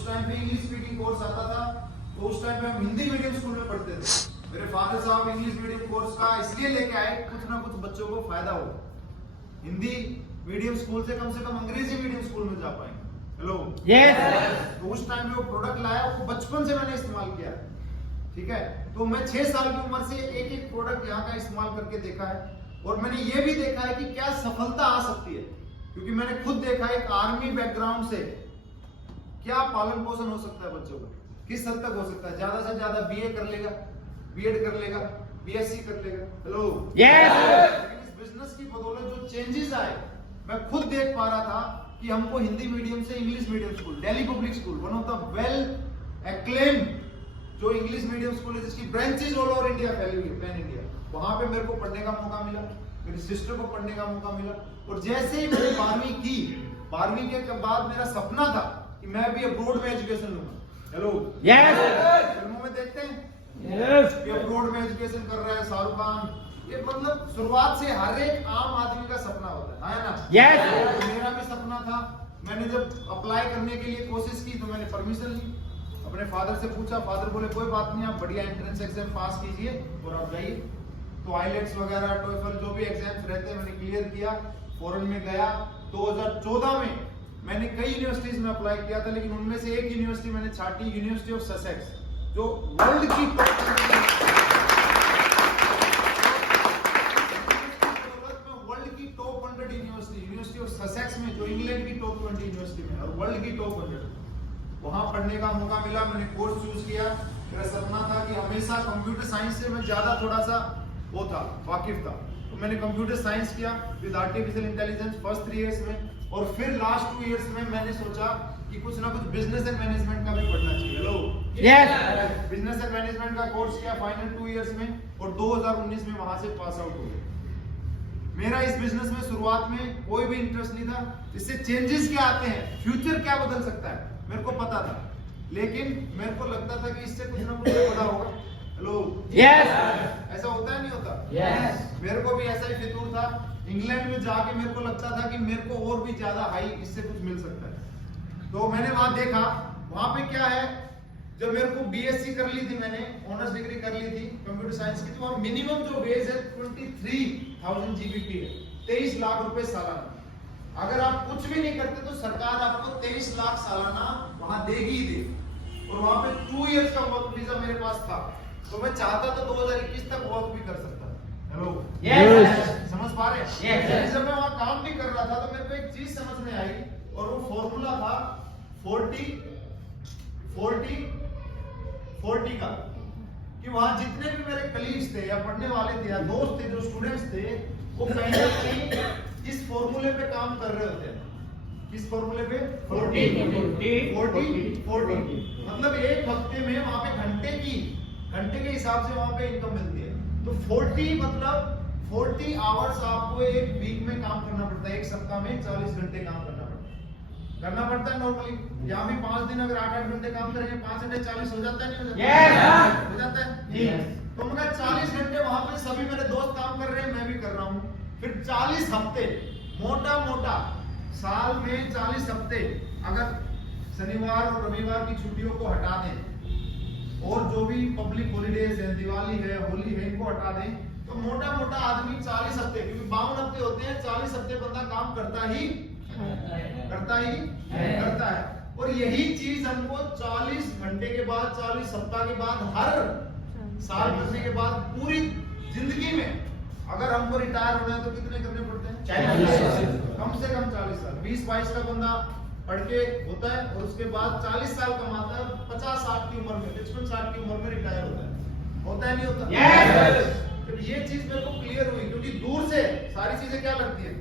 उस टाइम पे English speaking course आता था, तो उस टाइम पे हम हिंदी मीडियम स्कूल में पढ़ते थे। मेरे फादर साहब इंग्लिश मीडियम कोर्स का इसलिए लेके आए, कुछ ना कुछ बच्चों को फायदा हो। हिंदी मीडियम स्कूल से कम अंग्रेजी मीडियम स्कूल में जा पाएंगे। Hello yes. तो उस टाइम पे वो प्रोडक्ट लाया, वो बचपन से मैंने इस्तेमाल किया, ठीक है। तो मैं 6 साल की उम्र से एक एक प्रोडक्ट यहाँ का इस्तेमाल करके देखा है, और मैंने ये भी देखा है कि क्या सफलता आ सकती है, क्योंकि मैंने खुद देखा एक आर्मी बैकग्राउंड से क्या पालन पोषण हो सकता है बच्चों का, किस हद तक हो सकता है। ज्यादा से ज्यादा बीए कर लेगा, बीएड कर लेगा, बीएससी कर लेगा। Hello yes. इस बिजनेस की बदौलत जो चेंजेस आए, मैं खुद देख पा रहा था कि हमको हिंदी मीडियम से English medium school, Delhi public school, one of the well acclaimed जो इंग्लिश मीडियम स्कूल है, जिसकी ब्रांचेस ऑल ओवर इंडिया फैली हुई है, पैन इंडिया, वहां पे मेरे को पढ़ने का मौका मिला, मेरी सिस्टर को पढ़ने का मौका मिला। और जैसे ही मैंने 12वीं की, 12वीं के बाद मेरा सपना था कि मैं भी अब्रॉड में एजुकेशन लूंगा। Hello yes. फिल्मों में देखते हैं यस। कि अब्रॉड में एजुकेशन कर रहा है शाहरुख खान, ये मतलब शुरुआत से हर एक आम आदमी का सपना होता है ना। यस। मेरा भी सपना था। मैंने जब अप्लाई करने के लिए कोशिश की तो मैंने परमिशन ली, अपने फादर से पूछा, फादर बोले कोई बात नहीं, आप बढ़िया एंट्रेंस एग्जाम पास कीजिए और आप जाइए। तो आईलेट्स वगैरह, टोफल, जो भी एग्जाम्स रहते हैं मैंने क्लियर किया, फॉरेन में गया। 2014 में मैंने कई यूनिवर्सिटीज में अप्लाई किया था, लेकिन उनमें से एक यूनिवर्सिटी मैंने छाटी, यूनिवर्सिटी ऑफ ससेक्स, जो वर्ल्ड की टॉप 100 यूनिवर्सिटी ऑफ ससेक्स में, जो इंग्लैंड की टॉप 20 यूनिवर्सिटी में और वर्ल्ड की टॉप 100, वहां पढ़ने का मौका मिला। मैंने कोर्स चूज किया। मेरा सपना था कि हमेशा कंप्यूटर साइंस से मैं ज्यादा थोड़ा सा वो था, वाकिफ था, तो मैंने कंप्यूटर साइंस किया with artificial intelligence first 3 years में, और फिर लास्ट 2 इयर्स में मैंने सोचा कि कुछ ना कुछ बिजनेस एंड मैनेजमेंट का भी पढ़ना चाहिए। Hello yes. Business and management का कोर्स किया फाइनल 2 इयर्स में, और 2019 में वहां से पास आउट हो गया। मेरा इस बिजनेस में शुरुआत में कोई भी इंटरेस्ट नहीं था। इससे चेंजेस क्या आते हैं, फ्यूचर क्या बदल सकता है, मेरे को पता था, लेकिन मेरे को लगता था कि इससे कुछ ना कुछ बड़ा होगा। Hello yes. ऐसा होता है नहीं होता? यस। मेरे को भी ऐसा ही फितूर था। इंग्लैंड में जाके मेरे को लगता था कि मेरे को और भी ज्यादा हाई इससे कुछ मिल सकता है। तो मैंने वहां देखा, वहां पे क्या है, जब मेरे को बीएससी कर ली थी, मैंने ऑनर्स डिग्री कर ली थी कंप्यूटर साइंस की, तो वहां मिनिमम जो वेज है 23,000 जीबीपी है, 23 लाख रुपए सालाना। अगर आप कुछ भी नहीं करते तो सरकार आपको 23 लाख सालाना वहां देगी ही देगी। और वहां पे 2 इयर्स का वर्क वीजा मेरे पास था, तो मैं चाहता तो 2021 तक वर्क भी कर सकता। Hello yes. समझ पा रहे हैं? यस। जब मैं वहां काम भी कर रहा था तो मेरे को एक चीज समझ में आई, और वो फॉर्मूला था 40 40 40 का, कि वहां जितने भी मेरे कलीग्स थे या पढ़ने वाले थे या दोस्त थे, जो स्टूडेंट्स थे, वो कहीं ना कहीं इस फॉर्मूले पे काम कर रहे होते हैं। इस फॉर्मूले पे 40 मतलब एक हफ्ते में वहां पे घंटे के हिसाब से वहां पे इनकम मिलती है। तो 40 मतलब 40 आवर्स आपको एक वीक में काम करना पड़ता है, एक सप्ताह में 40 घंटे काम करना पड़ता है नॉर्मली। यहाँ भी 5 दिन अगर 8-8 घंटे काम करेंगे, 5 घंटे 40 हो जाता है, नहीं हो जाता? हो जाता है। तो मैं 40 घंटे वहां पे, सभी मेरे दोस्त काम कर रहे हैं, मैं भी कर रहा हूँ। फिर 40 हफ्ते, मोटा साल में 40 हफ्ते, अगर शनिवार और रविवार की छुट्टियों को हटा दें और जो भी पब्लिक हॉलीडेज है, दिवाली है, होली है, इनको हटा दें, तो मोटा आदमी 40 हफ्ते, क्योंकि 52 हफ्ते होते हैं, 40 हफ्ते बंदा काम करता है। और यही चीज हमको 40 घंटे के बाद, 40 सप्ताह के बाद, हर साल करने के बाद, पूरी जिंदगी में अगर हमको रिटायर होना है तो कितने करने पड़ते हैं? 40 साल, कम से कम 40 साल। 20-22 का बंदा पढ़ के होता है और उसके बाद 40 साल कमाता है, 50-60 की उम्र में, 55-60 की उम्र में रिटायर होता है नहीं होता? तो ये चीज मेरे को क्लियर हुई, क्योंकि दूर से सारी चीजें क्या लगती है,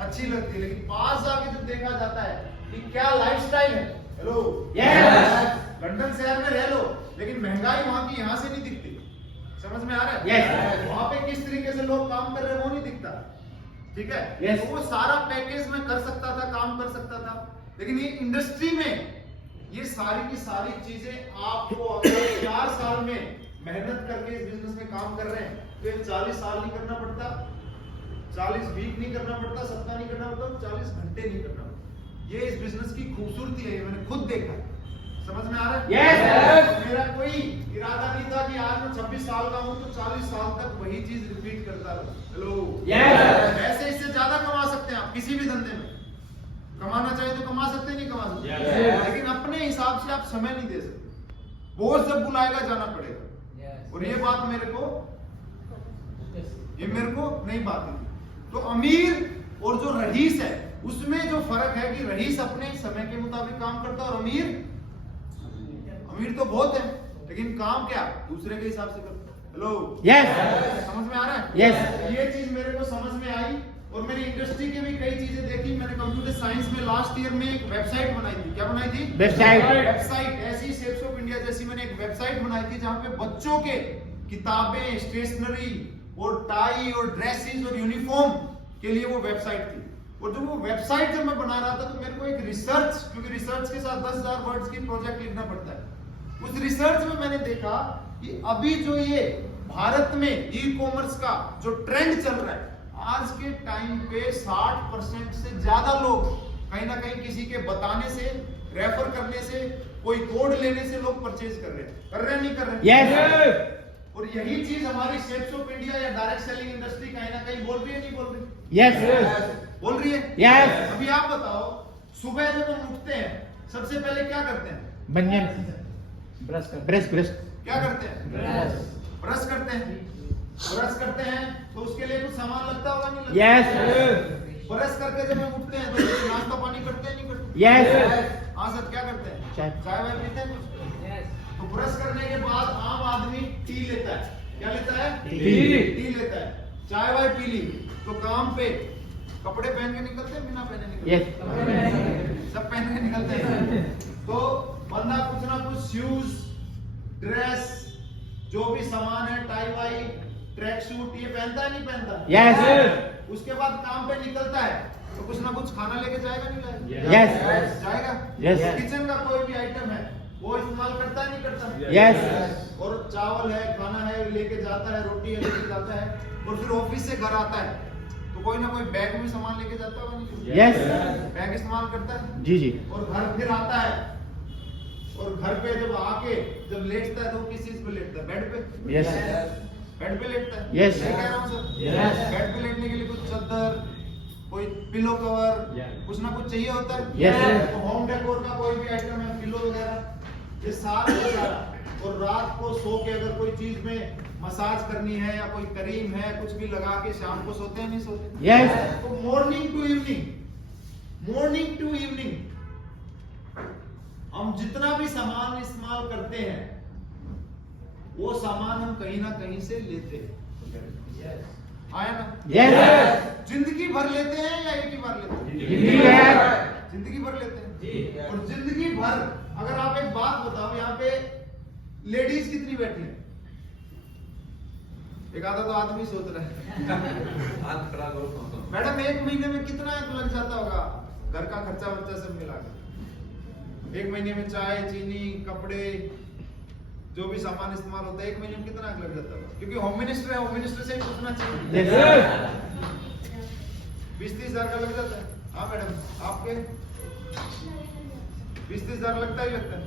अच्छी लगती है, लेकिन पास जाके जब देखा जाता है कि क्या लाइफस्टाइल है। हेलो लंदन शहर में रह लो, लेकिन महंगाई वहां की यहाँ से नहीं दिखती। समझ में आ रहा है? वहां पे किस तरीके से लोग काम कर रहे हैं वो नहीं दिखता, ठीक है? तो वो सारा पैकेज में कर सकता था, काम कर सकता था, लेकिन ये इंडस्ट्री में ये सारी की सारी चीजें आपको अगर 4 साल में मेहनत करके इस बिजनेस में काम कर रहे हैं, तो ये 40 साल नहीं करना पड़ता, 40 वीक नहीं करना पड़ता, सप्ताह नहीं करना पड़ता, 40 घंटे नहीं करना पड़ता। ये इस बिजनेस की खूबसूरती है, ये मैंने खुद देखा। समझ में आ रहा है? Yes. तो मेरा कोई इरादा नहीं था कि आज मैं 26 साल का हूँ तो 40 साल तक वही चीज रिपीट करता रहूं। हेलो। Yes. ऐसे इससे ज्यादा कमा सकते हैं आप किसी भी धंधे में। कमाना चाहिए तो कमा सकते हैं, नहीं कमा सकते। Yes. लेकिन अपने हिसाब से आप समय नहीं दे सकते। बॉस जब बुलाएगा जाना पड़ेगा। और ये बात मेरे को नहीं बात थी। तो अमीर और जो रईस है उसमें जो फर्क है कि रईस अपने समय के मुताबिक काम करता है और अमीर तो बहुत है लेकिन काम क्या दूसरे के हिसाब से करता है। हेलो। Yes. समझ में आ रहा है? Yes. ये चीज मेरे को समझ में आई और मैंने इंडस्ट्री के भी कई चीजें देखी। मैंने कंप्यूटर साइंस में लास्ट ईयर में एक वेबसाइट बनाई थी। क्या बनाई थी? वेबसाइट ऐसी शेप्स ऑफ इंडिया जैसी मैंने एक वेबसाइट बनाई थी जहां पे बच्चों के किताबें, स्टेशनरी और टाई और ड्रेसेस और यूनिफॉर्म के लिए वो वेबसाइट थी। और जब वो वेबसाइट जब मैं बना रहा था तो मेरे को एक रिसर्च, क्योंकि रिसर्च के साथ 10,000 वर्ड्स की प्रोजेक्ट लिखना पड़ता है। उस रिसर्च में मैंने देखा कि अभी जो ये भारत में ई कॉमर्स का जो ट्रेंड चल रहा है आज के टाइम पे 60% से ज्यादा लोग कहीं ना कहीं किसी के बताने से, रेफर करने से, कोई कोड लेने से लोग परचेज कर रहे हैं नहीं कर रहे? Yes. और यही चीज हमारी शेप्स ऑफ इंडिया या डायरेक्ट सेलिंग इंडस्ट्री कहीं ना कहीं बोल रही है, नहीं बोल रही? Yes. बोल रही है। Yes. अभी आप बताओ, सुबह जब हम उठते हैं सबसे पहले क्या करते हैं? बनियान ब्रश क्या करते हैं? ब्रश करते हैं। ब्रश करते हैं तो उसके लिए कुछ सामान लगता होगा, नहीं लगता? Yes. ब्रश करके जब हम उठते हैं तो नाश्ता पानी करते हैं, नहीं करते? Yes. हाँ सर, क्या करते हैं? चाय। चाय वाय पीते हैं कुछ? तो ब्रश करने के बाद आम आदमी टी लेता है। क्या लेता है? टी लेता है। चाय वाय पी ली तो काम पे कपड़े पहन के निकलते हैं, बिना पहने निकलते हैं? Yes. सब पहन के निकलते हैं। तो बंदा कुछ ना कुछ शूज, ड्रेस, जो भी सामान है, टाई वाई, ट्रैक सूट, ये पहनता है, नहीं पहनता? Yes. उसके बाद काम पे निकलता है तो कुछ ना कुछ खाना लेके जाएगा, नहीं जाएगा? Yes. जाएगा। Yes. किचन का कोई भी आइटम है वो इस्तेमाल करता है, नहीं करता? Yes. और चावल है, खाना है, लेके जाता है, रोटी है लेके जाता है। और फिर ऑफिस से घर आता है तो कोई ना कोई बैग में सामान लेके जाता होगा, नहीं? Yes. बैग इस्तेमाल करता है। जी। और घर फिर आता है और घर पे जब आके जब लेटता है तो किस चीज पे लेटता है? बेड पे। Yes. बेड पे लेटता है। Yes. मैं कह रहा हूँ सर, Yes. बेड पे लेटने के लिए कुछ चादर, कोई पिलो कवर, कुछ ना कुछ चाहिए होता है। Yes. तो होम डेकोर का कोई भी आइटम है, पिलो वगैरह, ये सारा का सारा। और रात को सो के अगर कोई चीज में मसाज करनी है या कोई क्रीम है, कुछ भी लगा के शाम को सोते हैं, नहीं सोते? Yes. तो मॉर्निंग टू इवनिंग हम जितना भी सामान इस्तेमाल करते हैं वो सामान हम कहीं ना कहीं से लेते हैं। आया ना? Yes. जिंदगी भर लेते हैं या एक ही बार लेते हैं? जिंदगी भर लेते हैं। और जिंदगी भर अगर आप एक बात बताओ, यहाँ पे लेडीज कितनी बैठी है? एक आधा तो आदमी सोच रहा है। मैडम एक महीने में कितना लग जाता होगा घर का खर्चा वर्चा सब मिला के? एक महीने में चाय, चीनी, कपड़े, जो भी सामान इस्तेमाल होता है, एक महीने में कितना लग जाता होगा? क्योंकि होम मिनिस्टर है, होम मिनिस्टर से ही पूछना चाहिए। 20-30 हजार का लग जाता है। हाँ मैडम, आपके 20-30 हजार लगता ही लगता है।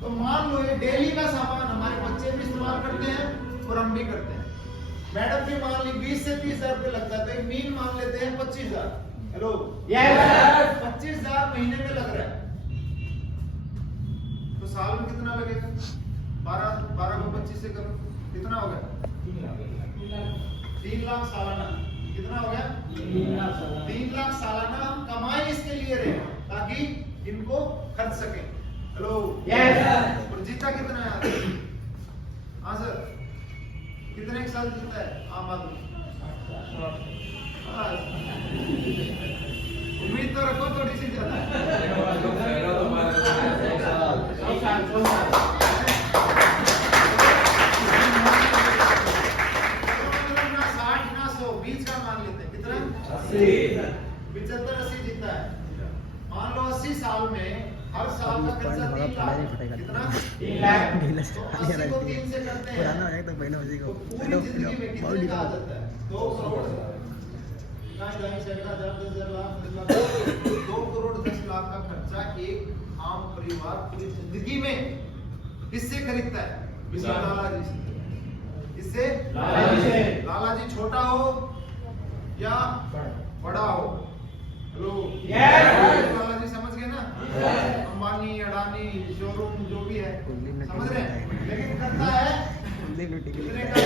तो मान लो ये डेली का सामान हमारे बच्चे भी इस्तेमाल करते हैं और हम भी करते हैं। मैडम भी मान ली 20 से 30 हजार रुपये लगता है, तो एक मीन मान लेते हैं 25,000। हेलो। Yes. 25,000 महीने में लग रहा है तो साल में कितना लगेगा? 12 को 25 से करो, कितना हो गया? 3 लाख सालाना। कितना हो गया? 3 लाख सालाना हम कमाई इसके लिए रहे ताकि इनको खर्च सके। हेलो। Yes. और जीता कितना है? हाँ सर, कितने एक साल जीता है आम आदमी? उम्मीद तो रखो थोड़ी सी ज्यादा। 60 ना 100 बीच का मान लेते हैं। कितना? 75-80 जीता है। मान लो 80 साल में हर साल का खर्चा 3 लाख। कितना? 3 लाख। तो 80 को 3 से करते हैं तो पूरी जिंदगी में कितने का आ जाता है? 2 करोड़। दाई सैकड़ा हजार 10,000 लाख 2 करोड़ 10 लाख का खर्चा एक आम परिवार पूरी जिंदगी में किससे खरीदता है? लाला जी से। इससे लाला जी छोटा हो या बड़ा हो? हेलो, लाला जी समझ गए ना? अंबानी, अडानी, शोरूम जो भी है समझ रहे हैं, लेकिन करता है कितने का?